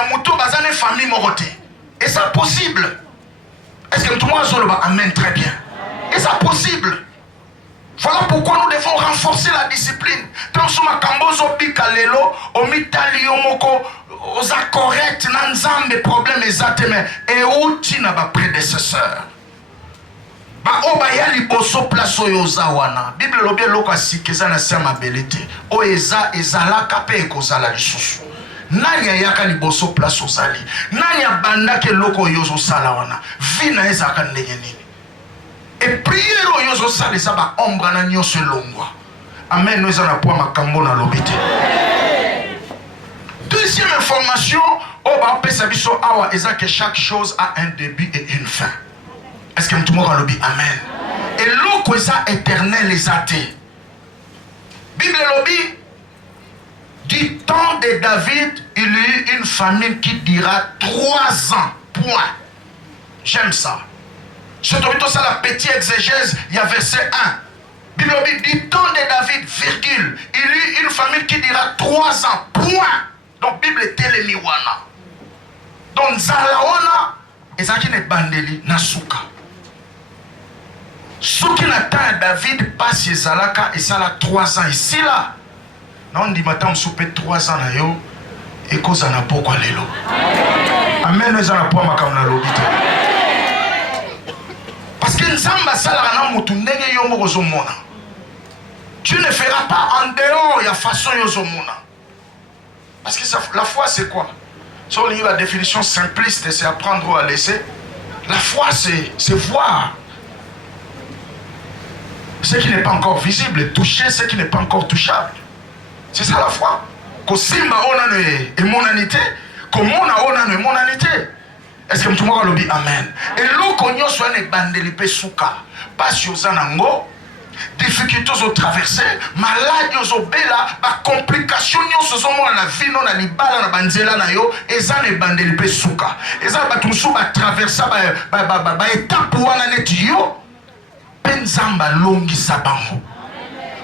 ya moto bazane famille morote. Et ça possible. Est-ce que tout le monde va amen très bien? Et ça possible. Voilà pourquoi nous devons renforcer la discipline. Tant que ma kambozo bikalelo, omitali yomoko, oza correct, nanzambe problème exact mais et outi na ba prédécesseur. Ba oba ya liboso place oyo zawana. Bible lobie loko asikeza na sema belete. O eza ezalaka pe ekozala lisusu. Nani ayaka liboso place ozali? Nani abandake loko yozo sala wana? Vina ezaka ndenge nini? Et prière yozo sala ezaba ombre na nyoso longwa. Amen, nous allons pouvoir makambo na lobite. Deuxième information, oba pesa biso awa eza que chaque chose a un début et une fin. Est-ce que tout le monde a lobby? Amen. Et l'eau ça éternel est athée. Bible lobby. Du temps de David, il y a eu une famine qui dira 3 ans. Point. J'aime ça. Je te dis ça la petite exégèse, il y a verset 1. Bible dit, du temps de David, virgule, il y a eu une famine qui dira 3 ans. Point. Donc Bible est telemiwana. Donc Zalawana, et ça qui n'est bandeli, nasuka. Ce qui n'attend David passe chez Zalaka et ça a 3 ans. Ici là, non, on dit maintenant, on soupe 3 ans na yo et cause na poko lelo. Amen, nous allons pouvoir makamna lobite. Parce que nzamba sala na mutu ndenge yo moko zomona. Tu ne feras pas en dehors ya façon yo zomona. Parce que ça, la foi c'est quoi? Si on lit la définition simpliste, c'est apprendre ou à laisser. La foi c'est voir ce qui n'est pas encore visible et toucher ce qui n'est pas encore touchable. C'est ça la foi. Que Simba on a une monanité, que Mona on a une monanité. Est-ce que tout le monde a dit amen? Et l'eau qu'on y a soit une bandelipe souka, pas sur zanango, difficultés au traverser, maladies au bela, complications au zomo na vie non na libala na banzela na yo, et ça ne bandelipe souka. Et ça va tout sous traverser ba étape wana net yo, penzamba longi sabango.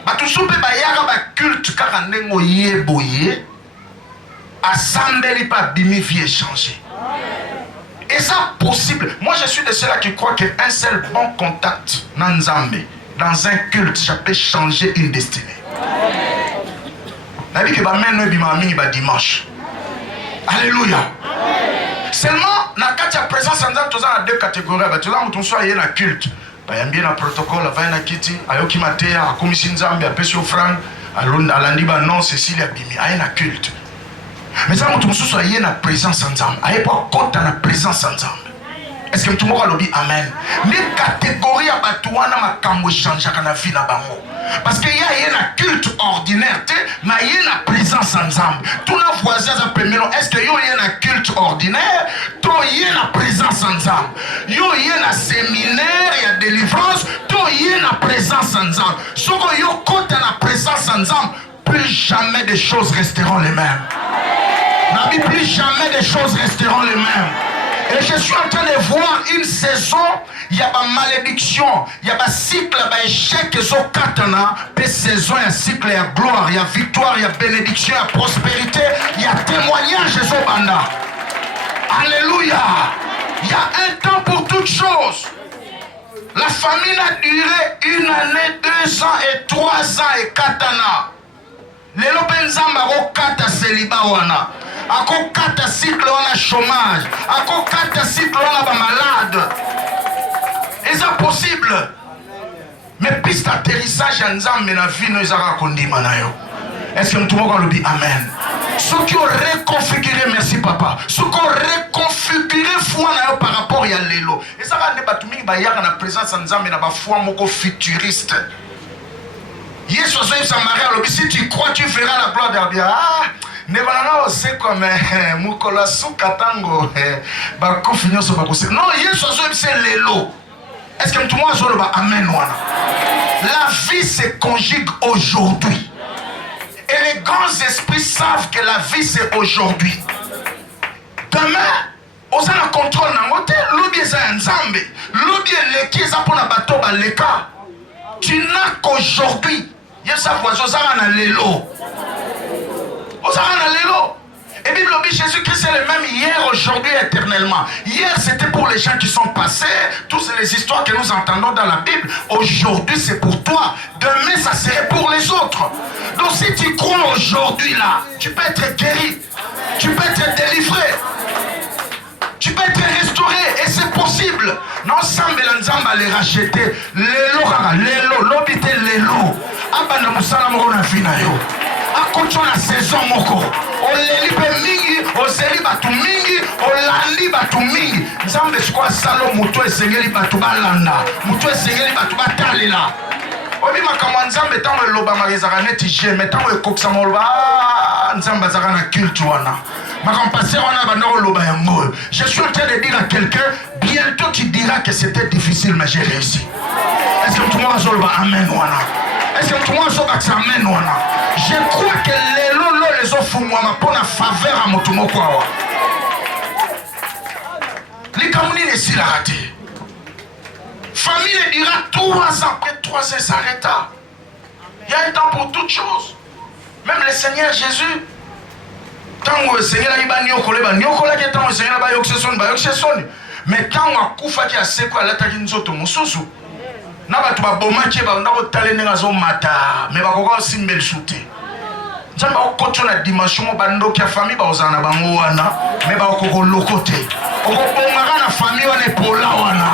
Batusoupe bayaka ba culte kaka nengo yeboye assemblée pas bimi vie échanger. Et ça possible. Moi je suis de ceux-là qui croient qu'un seul bon contact dans Nzambe, dans un culte, ça peut changer une destinée. Nabi que ba meno bima mingi ba dimanche. Alléluia. Seulement na kati ya présence en Nzambe toza na 2 catégories. Ba toza mutu so ayena culte. Bayambie na protocole avai na kiti ayoki mateya akomisi nzambe apesi offrande alandi ba non Cécilia bimi aye na culte. Mais ça mutu mususu aye na présence en nzambe aye pa kota na présence en nzambe. Est-ce que tout le monde a lobby amen? Les catégories à batouana makambo changeaka na vie na bango. Parce qu'il y a un culte ordinaire, mais il y a une présence ensemble. Tous nos voisins appellent, est-ce qu'il y a un culte ordinaire? Il y a une présence ensemble. Il y a un séminaire, il y a délivrance, il y a une présence ensemble. Si il y a une présence ensemble, plus jamais des choses resteront les mêmes. Plus jamais des choses resteront les mêmes. Et je suis en train de voir une saison, il y a une malédiction, il y a un cycle, il y a un échec, il y a une saison, il y a un cycle, il y a gloire, il y a victoire, il y a bénédiction, il y a prospérité, il y a témoignage de Zobanda. Alléluia. Il y a un temps pour toutes choses. La famine a duré 1 année, 2 ans et 3 ans et 4 ans. Les lopenzamba au 4 célibat wana. Ako 4 cycles on a chômage. Ako 4 cycles on a malade. Est-ce possible? Mais piste atterrissage en Nzambe na vie nous a kondima na yo. Est-ce que tout le monde dit amen? Ceux qui ont reconfiguré, merci papa. Ceux qui ont reconfiguré foi na yo par rapport à l'élo. Et ça va ne batumi ba yaka na présence en Nzambe na ba foi moko futuriste. Yesu sa Marie, si tu crois, tu verras la gloire de Dieu. Ah, ne va c'est comme Mukola Sukatango, Bakofinyo Sobakose. Non, Yesu c'est l'élo. Est-ce que tout le monde a amen? La vie se conjugue aujourd'hui. Et les grands esprits savent que la vie c'est aujourd'hui. Demain, on a le contrôle dans le côté. L'oublié c'est un Nzambe. L'oublié l'équipe c'est pour la bateau baleka. Tu n'as qu'aujourd'hui. Et Et Bible dit Jésus-Christ est le même hier, aujourd'hui, éternellement. Hier, c'était pour les gens qui sont passés, toutes les histoires que nous entendons dans la Bible. Aujourd'hui, c'est pour toi. Demain, ça serait pour les autres. Donc, si tu crois aujourd'hui là, tu peux être guéri. Tu peux être délivré. Tu peux être restauré. Et c'est possible. Non, Sambela Nzamba les racheter. Lelo, l'obité lelo. Abana musala moko na vie na yo. Akocho na saison moko. Oleli pe mingi, ozeli batu mingi, olandi batu mingi. Nzambe sikwa salo muto esengeli batu balanda. Muto esengeli batu batalela. Obi makamwa Nzambe tango eloba makezaka neti jeme tango ekokisa moloba Nzambe azaka na culte wana. Je suis en train de dire à quelqu'un, bientôt tu diras que c'était difficile, mais j'ai réussi. Est-ce que tout le monde a dit amen? Est-ce que tout le monde a dit amen? Je crois que les offres pour la faveur à mon tour. Les Camerounais ne s'y raté. Famille dira 3 ans, après 3 ans, s'arrêta. Il y a un temps pour toutes choses. Même le Seigneur Jésus. Tango Seigneur iba nyokole ba nyokola ke tango Seigneur ba yoksesoni mais tango akufa ki aseko alataki nzoto mususu na batu ba bomaki ba ndako talene ngazo mata mais ba kokwa simbel shute Nzamba okoto na dimension ba ndoki ya famille ba ozana bango wana mais ba okoko lokote okobonga na famille wana epola wana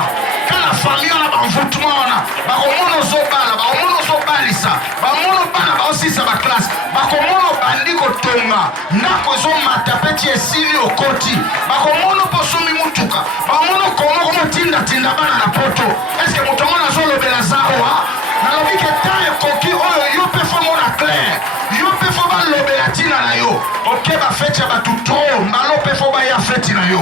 kana famille wana ba mvutumwa wana ba komono zobala ba komono zobalisa ba mono bana ba osisa ba classe ba komono bandi kotonga ndako zo mata peti esili okoti ba komono posumi mutuka ba mono komo tinda bana na poto est-ce que mutongo na zolo bela zawa na lobi ke taye koki oyo yo pe fo mona clair yo pe fo ba lobela tina na yo ok ba fete ba tutro mbalo pe fo ba ya fete na yo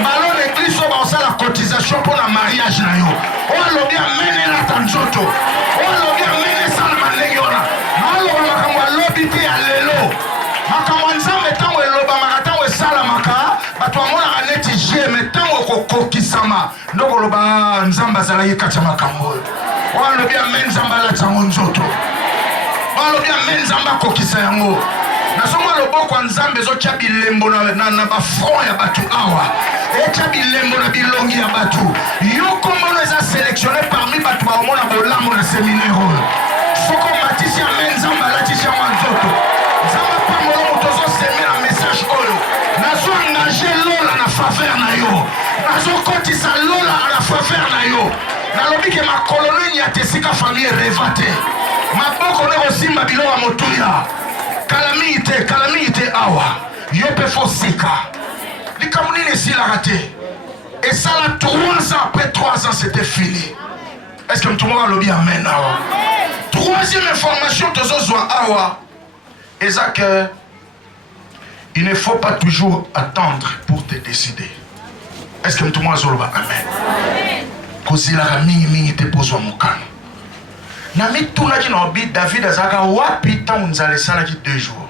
mbalo l'église so ba osala cotisation pour la mariage na yo o lobi amene la tanzoto o lobi amene sala manegona malo makamwa lobi te ya lelo makamwa Nzambe tango eloba makatango esala maka bato amona kaneti je metango kokokisama ndoko loba Nzambe azala yekata makambo o lobi amene Nzambe la tango nzoto o lobi amene Nzambe kokisa yango na somo loboko Nzambe zo tia bilembo na ba front ya batu awa et tia bilembo na bilongi ya batu yo kombono eza sélectionné parmi batu ba omona bolambo na séminaire soko matisi amene Nzambe la tisi yango nzoto Nzambe pamolo moto zo semer un message oyo nazo engager lola na faveur na yo nazo kotisa lola na faveur na yo nalobi ke makolono nyatesika famille revate maboko ne kosimba biloko motuya calamité awa yo pe fosika likamuni si la raté et ça là 3 ans après 3 ans c'était fini. Est-ce que tout le monde a lobby amen awa? Troisième information de Zozwa awa est que il ne faut pas toujours attendre pour te décider. Est-ce que tout le monde a lobby amen? Cause la mingi te pose mokano na mituna ki no bi David azaka wapi tangu nzale sala ki 2 jours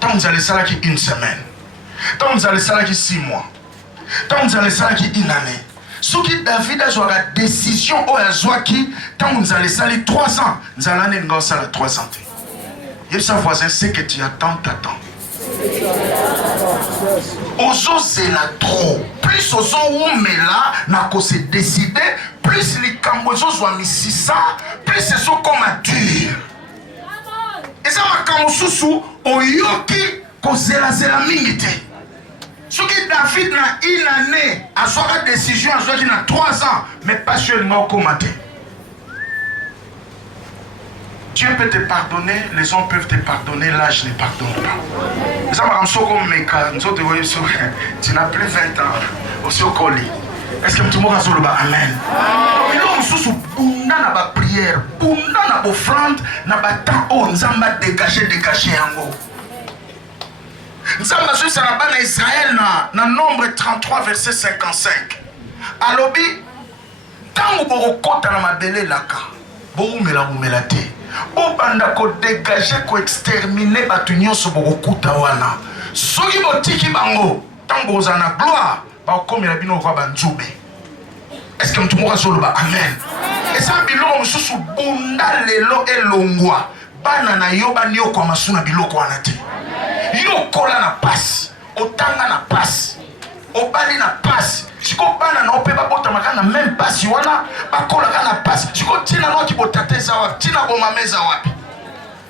tangu nzale sala ki 1 semaine tangu nzale sala ki 6 mois tangu nzale sala ki 1 année soki David azwa la décision o azwa ki tangu nzale sali 3 ans nzala ne nga sala 3 ans et sa voisin c'est que tu attends ozo zela trop plus ozo umela na ko se décider plus les kambozo zwa misisa plus ezo koma dur eza makambo susu oyoki kozela mingi te soki David na 1 année azwaka décision azwaki na 3 ans mais pas sur nga okoma te. Dieu peut te pardonner, les hommes peuvent te pardonner, l'âge ne pardonne pas. Tu n'as plus 20 ans, aussi au colis. Est-ce que tout le monde a dit amen? Mais là, on se bunda na ba prière, bunda na ba offrande, na ba temps oh nzamba dégager yango. Nzamba sur sa na Israël na nombre 33 verset 55. Alobi tango borokota na mabele laka, boumela te. Obanda ko dégager ko exterminer batu nyonso bokokuta wana. Soki botiki bango tango za na gloire ba komela bino kwa banzube. Est-ce que tout le monde a amen? Et ça biloko mususu bunda lelo elongwa bana na yo banio kwa masuna biloko wana te. Yo kola na pasi, otanga na pasi, obali na pasi. Siko bana na ope babota makana même pasi wana bakola kana pasi. Siko tina no kibotateza wapi, tina bomameza wapi.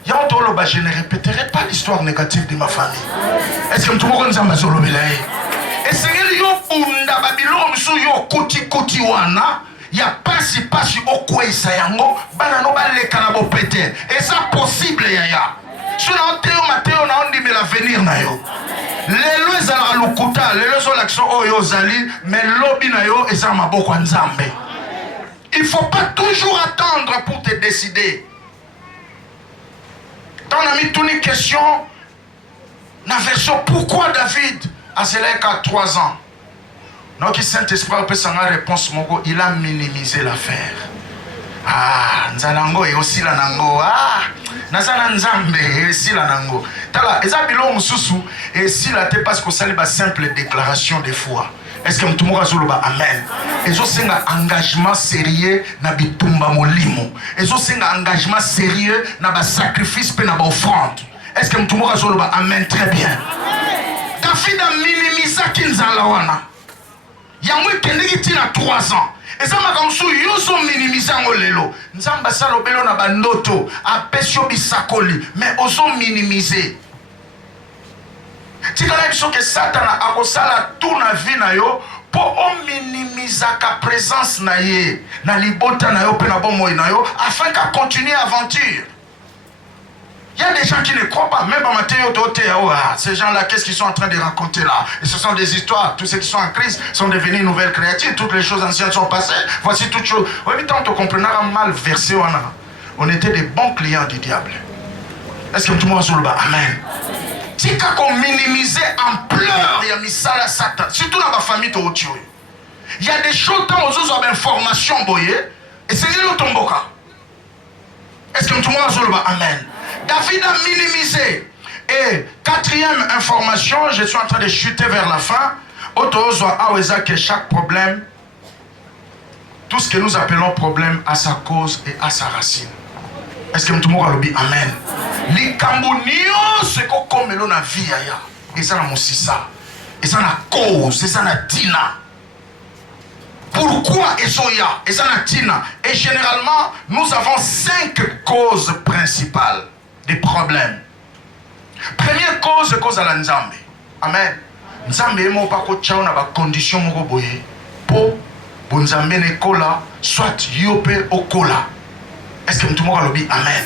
Je ne répéterai pas l'histoire négative de ma famille. Est-ce que tout le monde est en belaye? Et c'est que yo bunda Babylone msu yo kuti wana ya pasi au kwesa yango bana no baleka na bopete. Et ça possible yaya. Sur la théo Matteo na on dit mais l'avenir na yo. Lelo ezala lukuta, lelo so l'action oyo zali, mais lobi na yo eza maboko nzambe. Il faut pas toujours attendre pour te décider. Quand on a mis toute une question, la version pourquoi David a cela qu'à 3 ans. Donc, Saint-Esprit peut s'en réponse, il a minimisé l'affaire. Ah, Nzalango et aussi la Nango. Ah, Nazana Nzambe et aussi la Nango. Tala, Ezabilo Mususu et si la te passe qu'on salue simple déclaration de foi. Est-ce que tout le monde a dit amen? Et je sais un engagement sérieux na bitumba molimo. Et je sais un engagement sérieux na ba sacrifice pe na ba offrande. Est-ce que tout le monde a dit amen? Très bien. David a minimisé kinzala wana. Yamwe kendeki tina 3 ans. Et ça m'a comme sou yoso minimisé ngolelo. Nzamba salo belo na bandoto apesio bisakoli mais oso minimiser. Tikala biso que Satan a akosala tout na vie na yo po o minimiser ka présence na ye na libota na yo pe na bomoy na yo afin qu'à continuer aventure. Il y a des gens qui ne croient pas, même à Matthieu, ces gens-là, qu'est-ce qu'ils sont en train de raconter là? Et ce sont des histoires. Tous ceux qui sont en crise sont devenus une nouvelle créature. Toutes les choses anciennes sont passées. Voici toutes choses. Oui, mais tant qu'on comprenera mal versé, on était des bons clients du diable. Est-ce que tout le monde a dit amen? Si on minimisait ampleur, il y a mis ça à Satan. Surtout dans ma famille, il y a des choses dans aux informations, et c'est le tomboka. Est-ce que tout le monde a dit amen? David a minimisé. Et 4e information, je suis en train de chuter vers la fin. Que chaque problème, tout ce que nous appelons problème a sa cause et a sa racine. Est-ce que tout le monde a dit amen? Les Cambonio, c'est comme l'on a vu ailleurs. Et ça n'a pas et ça n'a cause, et ça n'a tina. Pourquoi Esoya? Et ça n'a tina. Et généralement, nous avons 5 causes principales des problèmes. Première cause, c'est cause à la Nzambe. Amen. Nzambe est mot pas ko tchao na ba condition moko boye. Po bon Nzambe ne kola, soit yope o kola. Est-ce que tout le monde a dit amen?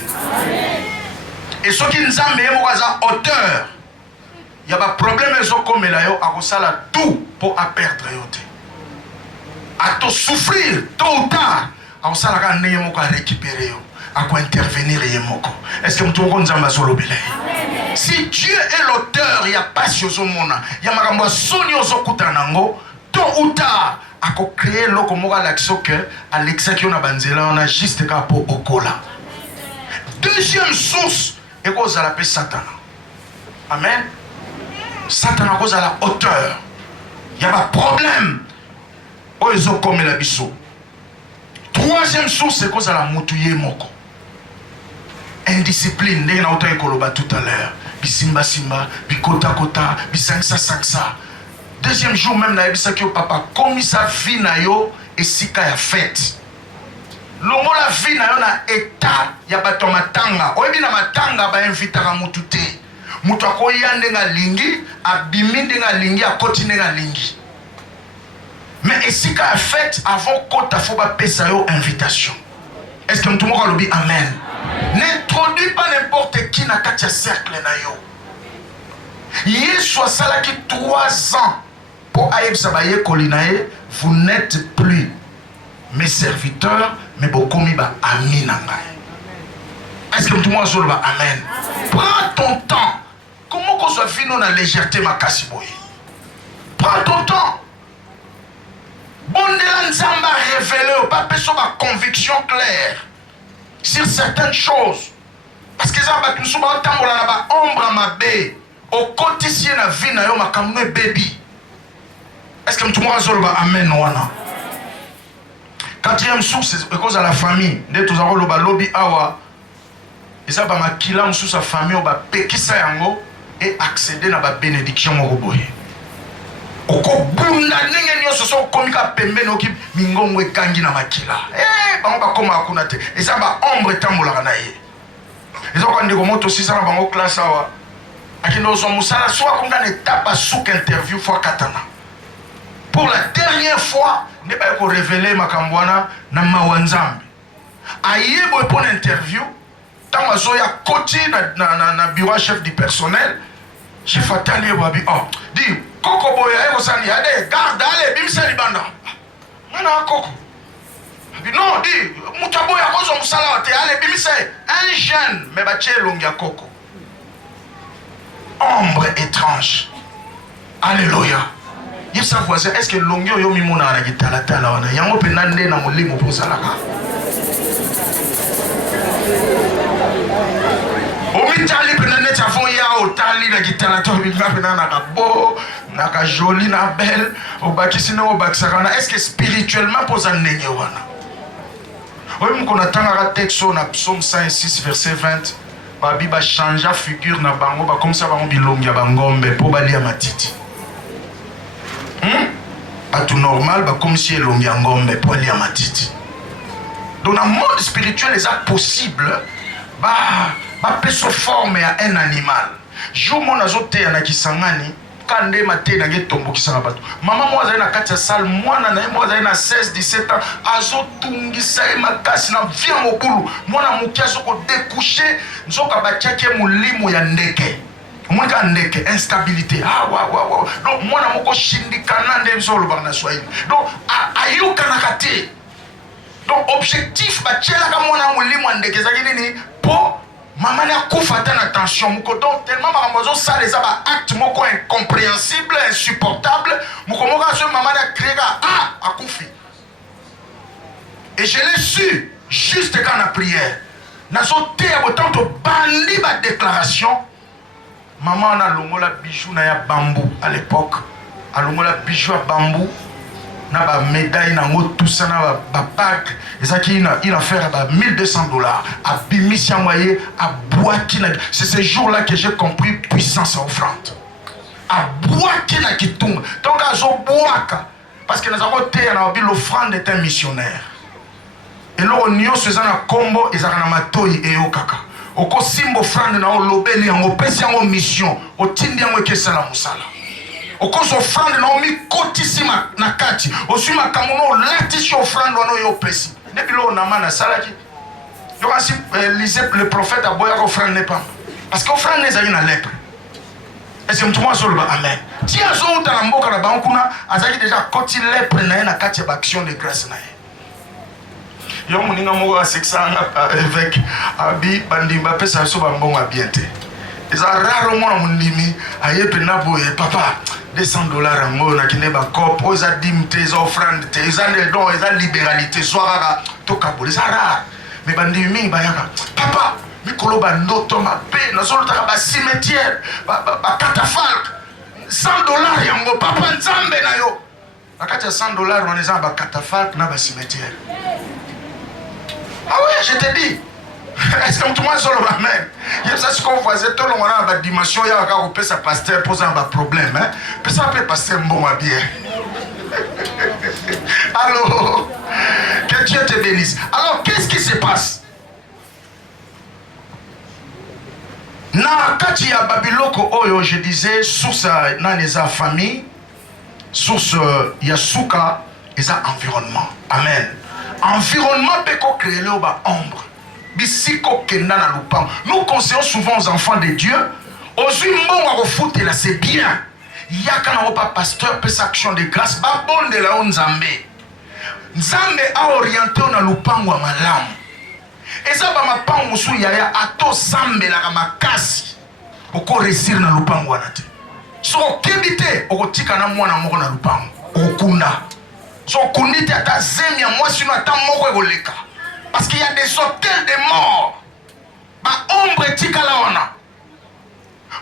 Et ce qui Nzambe est mot à auteur. Il y a pas problème ils ont comme là yo a ko sala tout pour à perdre yote. À to souffrir tôt ou tard. A ko sala ka neye moko à récupérer yo. À quoi intervenir yemoko. Est-ce que tout le monde a dit si Dieu est l'auteur, il n'y a pas de chose au monde. Il y a makambo soni ozokutanango tôt ou tard à créer l'okomoka l'action que Alexa qui on a banzela on a juste qu'à pour okola. Deuxième source et cause à la paix Satan. Amen. Satan a cause à la hauteur. Il y a pas de problème. Oh ils ont comme la biso. Troisième source c'est cause à la moutouye moko. Indiscipline, n'est pas tout à l'heure. Bisimba simba, bikota kota, bisangsa sangsa. Deuxième jour même na ebisa ki papa comme sa vie na yo et sika ya fête. Longo la vie na yo na état ya bato matanga. Oyebi na matanga ba invitaka mutu te. Mutu akoya ndenga lingi, abimi ndenga lingi, akoti ndenga lingi. Mais et sika ya fête avant kota faut ba pesa yo invitation. Est-ce que tout le monde a dit amen? N'introduis pas n'importe qui dans le cercle. Yeshua salaki 3 ans pour Aïb Sabaye Kolinae, vous n'êtes plus mes serviteurs, mais beaucoup miba amis nangai. Est-ce que tout le monde a dit amen? Prends ton temps. Comment qu'on soit fini dans la légèreté ma kasiboye? Prends ton temps. Bon de l'Anzamba révélé, pas besoin de conviction claire sur certaines choses. Parce que ça va tout souvent temps là bas ombre à ma bé au quotidien la vie na yo makamwe baby. Est-ce que tout le monde a amen wana? 4e source c'est cause à la famille. Dès tous avons le lobby awa eza ba makila musu sa famille ba pekisa yango et accéder na ba bénédiction moko boye okobunda ndenge nyonso so komika pembeni oki mingongo ekangi na makila bango bakoma kuna te eza ba ombre etambolaka na ye eza kwa ndeko moto sisa na bango classe awa akende ozwa mosala so akonga na étape asuk interview fois katana pour la dernière fois nde baye korevele makambo wana na mawa nzambe aye boye mpo na interview ntango azoya koti na bureau chef du personnel chef atali ye boabi di koko boye aye kosani ade garde ale bimisa libanda ngana koko abi non di mutu aboye akozwa mosala wa te ale bimisa ye un jeune me batie elongi ya koko ombre étrange alléluia yebisa voisin est ce que longi oyo mimonaka na kitalatala wana yango mpenza nde na molimo mpo ozalaka omitali mpenza neti avon ya otali na kitalata obinga mpenza naka bo naka joli na belle obakisi nde obakisaka wana est ce que spirituellement mpo oza ndenge wana oyo moko natangaka texte oyo na psaume 106 verset 20 babi bachangea figure na bango bakomisa bango bilongi ya bangombe mpo balia matiti bato normal bakomisi elongi ya ngombe mpo alia matiti donc na monde spirituel eza possible bapeso forme ya un animal jour mo nazoteya na kisangani ka nde mateyi nange etombokisaka bato mama mo azali na kati ya sale mwana na ye mo azali na 16-17 ans azotungisa ye makasi na via mobulu mwana moke azokodekouche nzoka batiaki ye molimo ya ndeke omonika ndeke instabilité donc mwana moko shindikana nde biso olobaka na swahili donc ayokanaka te donc objectif batielaka mwana ya molimo ya ndeke ezalaki nini mpo mama ne akufa ata na tension moko donc tellement makambo azosala eza baacte moko incompréhensible insupportable moko moko azoyi mama ne akréeka akufi et je l'ai su juste quand na prière nazoteya botango tobandi badéclaration maman wana alongola bijou na ya bambou à l'époque alongola bijou ya bambou na ba médaille nango tout ça na ba bague ezaki une affaire à $1200 abimisi moyen à boaki na c'est ce jour là que j'ai compris puissance à offrande à boaki na kitunga donc azo boaka parce que nous avons été na bi l'offrande est un missionnaire et là on nyonso eza na kombo ezaka na matoyi eyokaka okosimba offrande na olobeli yango pesi yango mission otindi yango ekesala mosala okozo offrande na omikotisi na kati osui makambo na olatisi offrande wana oyo opesi nde bilo onama nasalaki yokasi lisez le prophète aboyaka offrande ne pamba parce que offrande ezalaki na lèpre ese mutu mwa azoloba amen ti azouta na mboka na bango kuna azalaki deja akoti lèpre na ye na kati ya baaction de grâce na ye yo moninga moko asekisanga évêque abi bandimi bapesa biso bambongo ya bien te eza rare mwana mondimi aye mpena boye papa $200 yango nakende bacope oyo eza dime te eza offrande te eza don eza libéralité zwa kaka tokabola eza rare mais bandimi mingi bayaka papa mikolo bandoto mabe nazolotaka bacimetière bacatafalque $100 yango papa nzambe na yo na kati ya $100 wana eza na bacatafalque na bacimetière. Ah oui, je te dis. Est-ce que tout le monde solo amen? Il y a ça ce qu'on faisait tout le monde a une dimension, il y a un peu sa pasteur posant un problème, hein. Puis ça peut passer un bon à bien. Alors, que Dieu te bénisse. Alors, qu'est-ce qui se passe? Na kati ya babiloko oyo, je disais, source na neza famille, source ya suka, eza environnement. Amen. Environnement peut créer le bas ombre. Bisiko kenda na lupango. Nous conseillons souvent aux enfants de Dieu, aux humains à foot là c'est bien. Yaka na opa pasteur peut action de grâce ba bonde la onzambe. Nzambe a orienté na lupango malamu. Eza ba mapango musu yaya ato sambe la makasi. Oko réussir na lupango wana te. So kebite okotika na mwana moko na lupango. Okunda. So kundite ata zemi ya mwasi no ata moko ekoleka. Parce qu'il y a des hôtels de mort. Ba ombre tika la wana.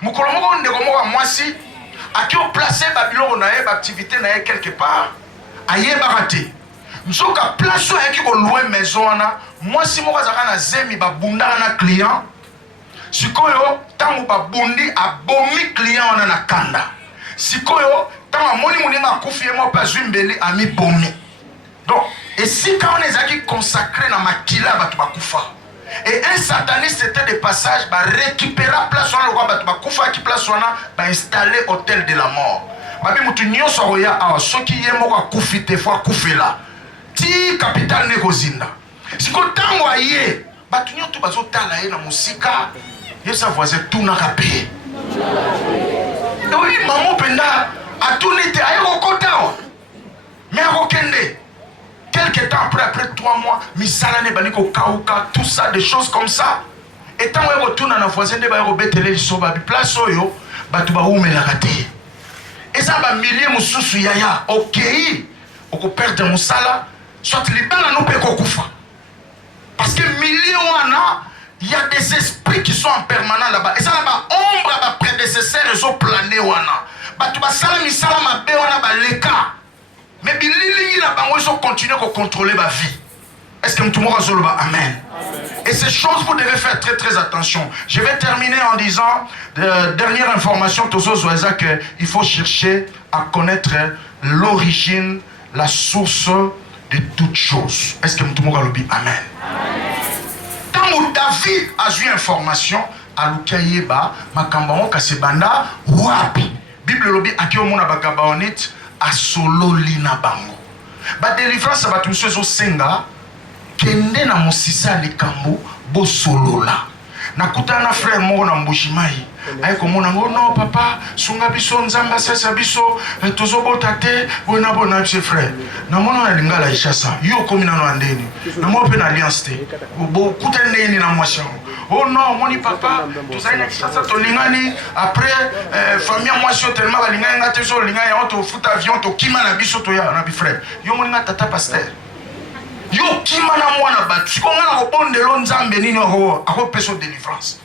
Mukolo moko ndeko moko mwasi aki o placer babilo na ye ba activité na ye quelque part. Aye barate. Nzoka place yaki ko louer maison wana. Mwasi moko azaka na zemi ba bundaka na client. sikoyo tango babundi abomi client wana na kanda sikoyo tango amoni moninga akufi ye moko azwi mbeli amibomi donc esika wana ezalaki consacré na makila bato bakufa et un sataniste était de passage récupérer place wana lokwa bato bakufaki place wana installer hôtel de la mort babi mutu nyonso akoya awa soki ye moko akufi te fo akufela ti capital ne kozinda siko tango aye bato nyonso bazotala ye na mosika ye sa voisin tunaka pe oyi mamo penda atuni te aye kokota awa mais akokende quelque temps après 3 mois misala ne bani kokauka tout ça des choses comme ça et tant que retourna na voisin de ba robetele lisoba bi place oyo bato ba umelaka te et ça ba milliers mususu yaya okay oko perdre musala soit libala no pe kokufa parce que milliers wana il y a des esprits qui sont en permanent là-bas et ça là-bas ombre ba prédécesseurs ils ont plané wana bato ba sala misala mabe wana ba leka mais bililingi na bango ils ont continué à contrôler ma vie. Est-ce que tout le monde a amen? Et ces choses vous devez faire très très attention. Je vais terminer en disant dernière information que il faut chercher à connaître l'origine, la source de toutes choses. Est-ce que tout le monde a amen? Tant que David a eu information à l'Ukayeba, Makambamo Kasebanda, Wapi. Bible lobi akio mona bagabaonite a solo lina bango. Ba délivrance ba tumso zo senga kende na mosisa likambo bo solo la. Nakutana frère moko na Mbushimai. Ay komona ngo no papa sunga biso nzamba sasa biso tozo botate bona bona biso frère. Na mona na lingala ishasa. Yo komina no andeni. Na mo pe na alliance te. Bo kutende ni na mwasha. Oh non, mon papa, tout ça, après, famille, moi, je suis tellement à l'ingénieur, je suis à l'ingénieur, foot avion, to kima na biso to ya na bi frère. Yo mon tata pasteur. Yo kima na moi na bat. Si on a un bon de l'onzambe nini ako peso délivrance.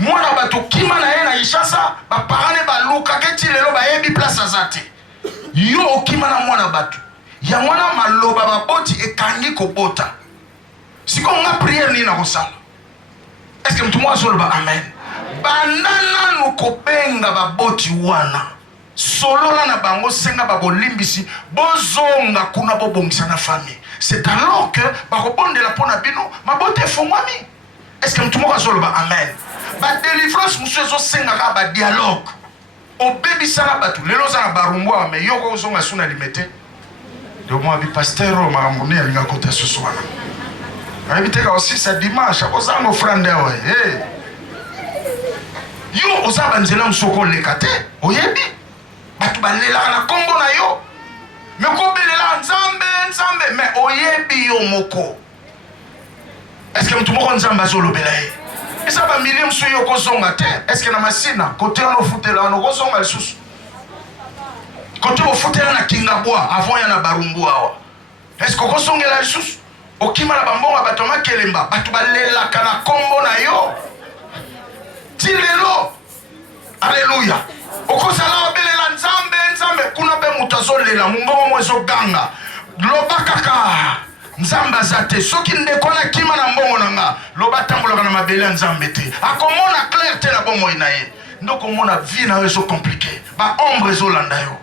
Moi na bato kima na ye na ishasa, ba parane ba luka keti lelo ba yebi place azate. Yo kima na moi na bato. Ya mwana maloba ba boti ekangi ko bota. Si on a prière ni na kosala. Est-ce que tout le monde a amen? Banana no kobenga baboti wana. Solo na bango senga babolimbisi bozonga kuna bobongisa na famille. C'est alors que bakobonde la pona bino mabote fongwami. Est-ce que tout le monde a amen? Ba délivrance monsieur zo senga ba dialogue. O baby sala batu lelo za barumwa mais yoko zonga suna limete. De moi bi pasteur maramoni alinga kota suswana. Invitez aussi c'est dimanche, vous avez nos frères hey. Yo osaba nzela msoko lekate, oyebi. Batu balela na kombo na yo. Me ko belela nzambe, mais oyebi yo moko. Est-ce que mtu moko nzamba zolo belaye? Esa ba milium su yo kozonga te. Est-ce que na masina côté on futela no kozonga lisusu? Côté on futela na kingabwa avant ya na barumbu awa. Est-ce que kozongela lisusu? Okima na bambonga batoma kelemba batu balela kana kombo na yo tilelo alléluia okosala belela nzambe kuna be mutazolela mungongo mwezo ganga loba kaka nzamba zate soki ndeko na kima na mbongo nanga loba tambola na mabele nzambe te akomona clarté na bomo inaye ndoko mona vie na yo compliqué ba ombre zo landa yo.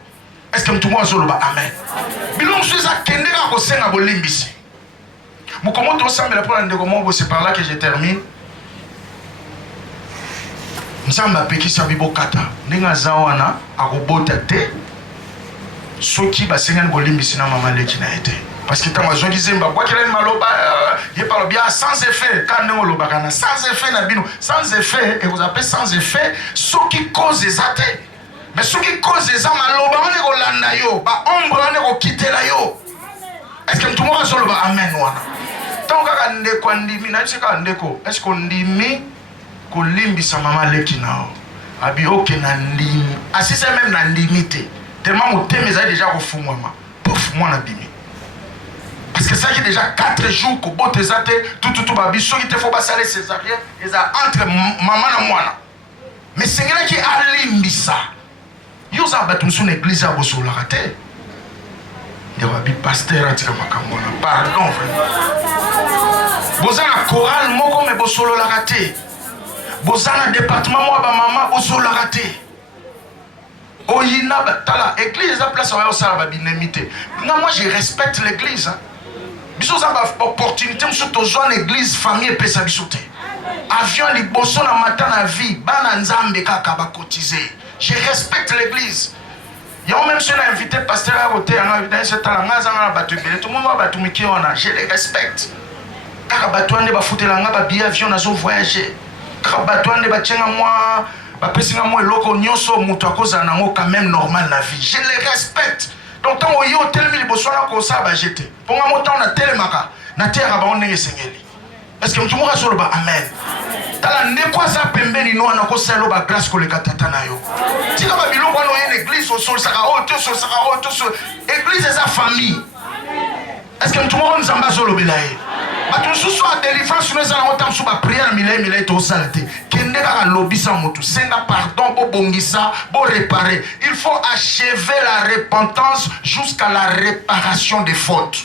Est-ce que mtu mwa zo loba amen? Bilong suza kendeka ko senga bolimbisi. Mukomoto ensemble pour la ndeko c'est par là que je termine. Nzamba pekisa bibokata ninga zawana akobota te soki basengani bolimbisi na mama leki na ete parce que tant mazo kizemba kwa kila maloba ye parle bien sans effet quand on loba kana sans effet na bino sans effet et vous appelez sans effet soki cause ezate mais soki cause eza maloba on ko landa yo ba ombre on ko kitela yo. Est-ce que tout le monde solo ba amen wana? Tant kaka ndeko ndimi na cheka ndeko est-ce qu'on ndimi ko limbisa mama leki nao abi oke na ndimi asisa même na limité tellement mon thème est déjà au fond moi pouf moi na bimi parce que ça qui déjà 4 jours ko bote zate tout ba biso qui te faut passer césarien et ça entre maman na mwana mais sengela ki alimbisa yo za batu sur l'église a bosola raté de wa bi pasteur atika makambo na pardon vraiment boza na chorale moko me bosolo la raté bozana département moi ba maman osola raté oyina tala église a place wa osala ba binemité moi je respecte l'église hein. Biso za ba opportunité mso tozwa l'église famille et pesa bisote avion liboso na matin na vie bana nzambe kaka ba cotiser je respecte l'église. Il y a même si on a invité le pasteur à côté, on a invité ce talent, tout le monde va battre qui on a, je les respecte. Car batouane va foutre la ngaba billet avion na zo voyager. Car batouane va tiens moi, va passer moi loko nyoso muto akoza nango quand même normal la vie. Je les respecte. Donc tant au yo tel mille boswana ko ça va jeter. Pour moi montant na telemaka, na terre ba on est sengeli. Est-ce que tout le monde a sur le bas amen. Tala ne quoi ça pembeni no na ko selo ba grâce ko le katata na yo. Tika ba biloko no une église au sol saka o to sol saka o to sol église et sa famille. Est-ce que tout le monde zamba solo bilaye? Ba tout sous a délivrance nous allons tam sous ba prière milé to salté. Kende ka lobby sans moto. Senga pardon bo bongisa, bo réparer. Il faut achever la repentance jusqu'à la réparation des fautes.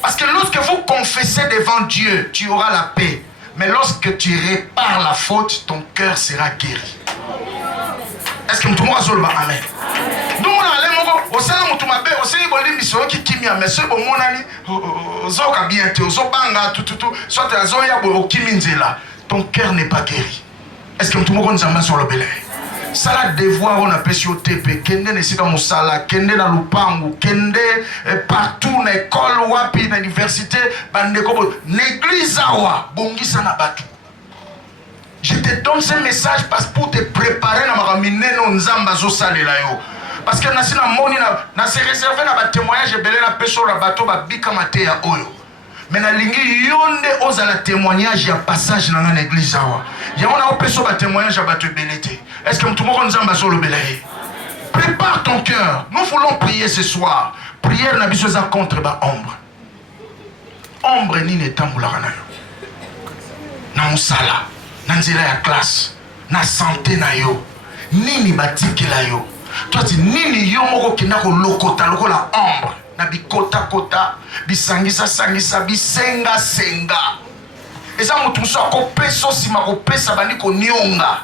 Parce que lorsque vous confessez devant Dieu, tu auras la paix. Mais lorsque tu répares la faute, ton cœur sera guéri. Est-ce que tu m'as dit amen? Donc on a les mots, on sait que tu m'as dit, on sait que les missions qui kimia, mais c'est bon mon ami, zoka bien te, zobanga tout, soit la zoya bo kiminzela, ton cœur n'est pas guéri. Est-ce que tu m'as dit sur le belay? Ça la devoir on appelle sur TP, kende ne sika musala, kende na lupangu, kende partout na école wapi na université, bande ko l'église awa, bongisa na batu. Je te donne ce message parce pour te préparer na makamine no nzamba zo salela yo. Parce que na sina moni na se réserver na ba témoignage belé na peso la bateau ba bika mate ya oyo. Mais na lingi yonde oza la témoignage ya passage dans l'église awa. Ya on a peso ba témoignage ya bateau belete. Est-ce que tout le monde nzamba zo le belé? Prépare ton cœur. Nous voulons prier ce soir. Prière na biso za contre ba ombre. Ombre ni ne tambulaka na yo. Na musala. Na nzela ya classe, na santé na yo, nini batikela yo. Toi tu nini yo moko kenda ko lokota lokola ombre, na bikota kota, bisangisa sangisa, bisenga senga. Eza mutu muso akopesa sima kopesa bandi ko nionga.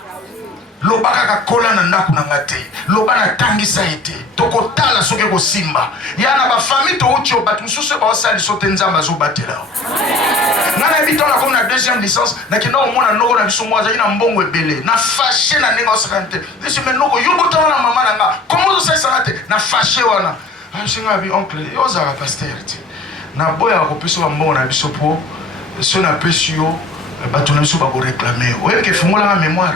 Loba kaka kola na ndaku na ngate, loba na tangisa ete, tokotala soke ko simba. Ya na ba famille to uchi obatu mususu ba osali sote nzamba zo batela. Nana habitons là comme la deuxième licence, na kenda au monde na noko na biso mwaza ina mbongo ebele, na fâché na nenga osakante. Desi me noko yo botana na mama nanga, comment ça s'arrête? Na fâché wana. Ah singa bi oncle, yo za pasteur ti. Na boya ko peso mbongo na biso po, so na pesio, batu na biso ba ko réclamer. Oye ke fungola na mémoire.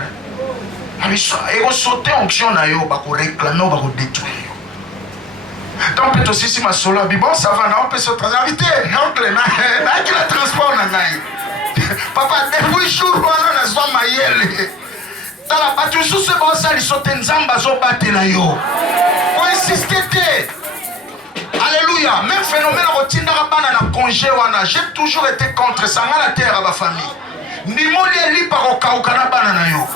Et on sautait en onction na yo, ba ko réclamer ou ba ko détruire. Donc peut aussi si ma solo bon ça va on peut se inviter oncle na qui la transport na ngai. Papa depuis jour wana na zwa mayele. Tala batu sous bon ça li sauter nzamba zo batela yo. Ko insister te. Alléluia, même phénomène rotinda bana na congé wana, j'ai toujours été contre ça na la terre à ma famille. Nimoli eli pa kokauka na bana na yo.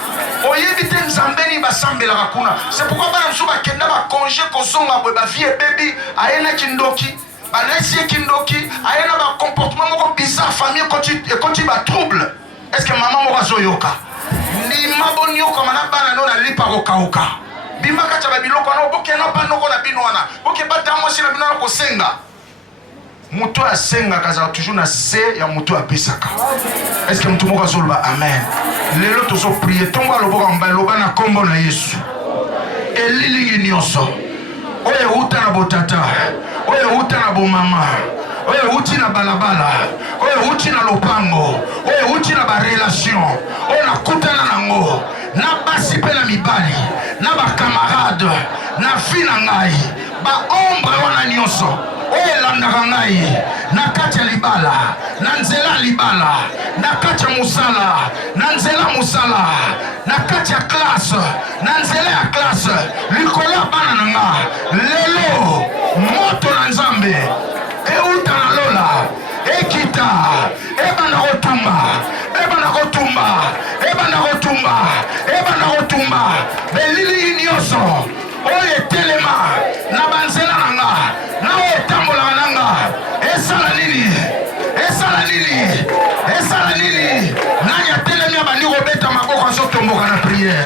Oyebite nzambeni basambela kakuna. C'est pourquoi bana msu bakenda ba congé kozonga bwe ba vie baby ayena kindoki, ba laisser kindoki, ayena ba comportement moko bizarre famille quand tu ba trouble. Est-ce que maman moko azoyoka? Ni maboni yoka mana bana no na lipa kokauka. Bima kacha ba biloko na oboke na pa noko na bino wana. Boke bata mo si na bino na kosenga. Muto a senga kaza toujours na se ya muto a pesaka. Est-ce que muto moko azolba amen? Lelo tozo prier tonga loboka mbalo loba na kombo na Yesu. Elilingi nyonso. Oye uta na botata. Oye uta na bomama. Oye uti na balabala. Oye uti na lopango. Oye uti na ba relation. Oye na kutana nango. Na basi pe na mibali. Na ba camarade. Na fina ngai. Ba ombre wana nyonso. Oye landaka ngai na kati ya libala, na nzela libala, na kati ya musala, na nzela musala, na kati ya classe, na nzela ya classe, likola bana na nga, lelo, moto na nzambe, euta na lola, ekita, ebana kotumba, ebana kotumba, ebana kotumba, ebana kotumba, belili nyonso, oye telema, na banzela na nga, na